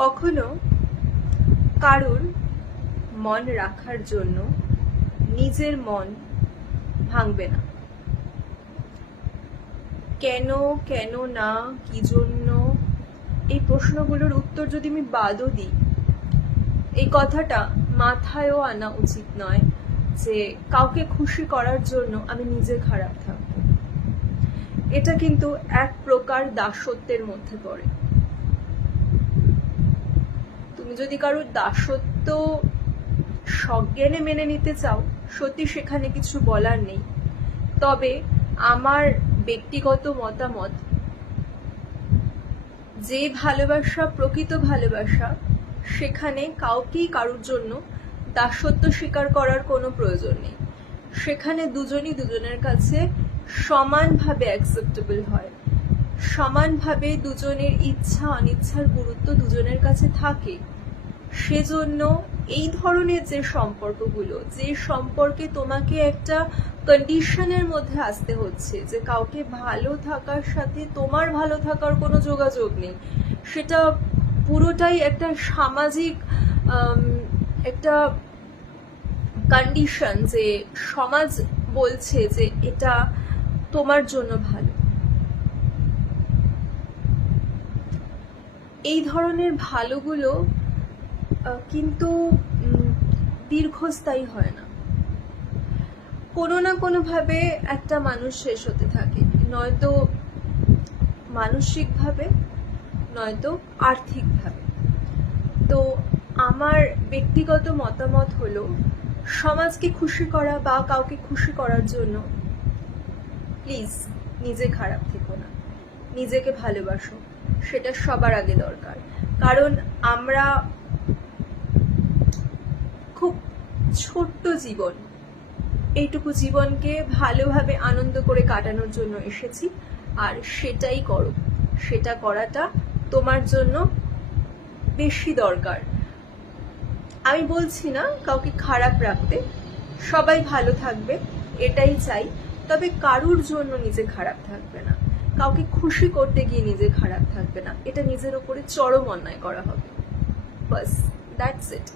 কখনো কারুর মন রাখার জন্য নিজের মন ভাঙবে না। কেন কেন না, কি জন্য, এই প্রশ্নগুলোর উত্তর যদি আমি বাদও দিই, এই কথাটা মাথায়ও আনা উচিত নয় যে কাউকে খুশি করার জন্য আমি নিজে খারাপ থাকবো। এটা কিন্তু এক প্রকার দাসত্বের মধ্যে পড়ে। তুমি যদি কারোর দাসত্ব সজ্ঞানে মেনে নিতে চাও, সত্যি সেখানে কিছু বলার নেই। তবে আমার ব্যক্তিগত মতামত, যে ভালোবাসা প্রকৃত ভালোবাসা, সেখানে কাউকেই কারোর জন্য দাসত্ব স্বীকার করার কোনো প্রয়োজন নেই। সেখানে দুজনই দুজনের কাছে সমানভাবে অ্যাকসেপ্টেবল হয়, সমানভাবে দুজনের ইচ্ছা অনিচ্ছার গুরুত্ব দুজনের কাছে থাকে। সেজন্য এই ধরনের যে সম্পর্কগুলো, যে সম্পর্কে তোমাকে একটা কন্ডিশনের মধ্যে আসতে হচ্ছে যে কাউকে ভালো থাকার সাথে তোমার ভালো থাকার কোনো যোগাযোগ নেই, সেটা পুরোটাই একটা সামাজিক একটা কন্ডিশন, যে সমাজ বলছে যে এটা তোমার জন্য ভালো। এই ধরনের ভালোগুলো কিন্তু দীর্ঘস্থায়ী হয় না। কোনো না কোনোভাবে একটা মানুষ শেষ হতে থাকে, নয়তো মানসিকভাবে, নয়তো আর্থিকভাবে। তো আমার ব্যক্তিগত মতামত হলো, সমাজকে খুশি করা বা কাউকে খুশি করার জন্য প্লিজ নিজে খারাপ থেকো না, নিজেকে ভালোবাসো, সেটা সবার আগে দরকার। কারণ আমরা খুব ছোট্ট জীবন, এইটুকু জীবনকে ভালোভাবে আনন্দ করে কাটানোর জন্য এসেছি, আর সেটাই করো। সেটা করাটা তোমার জন্য বেশি দরকার। আমি বলছি না কাউকে খারাপ রাখতে, সবাই ভালো থাকবে এটাই চাই, তবে কারুর জন্য নিজে খারাপ থাকবে না, কাউকে খুশি করতে গিয়ে নিজে খারাপ থাকবে না। এটা নিজের ওপরে চরম অন্যায় করা হবে। বাস, দ্যাটস ইট।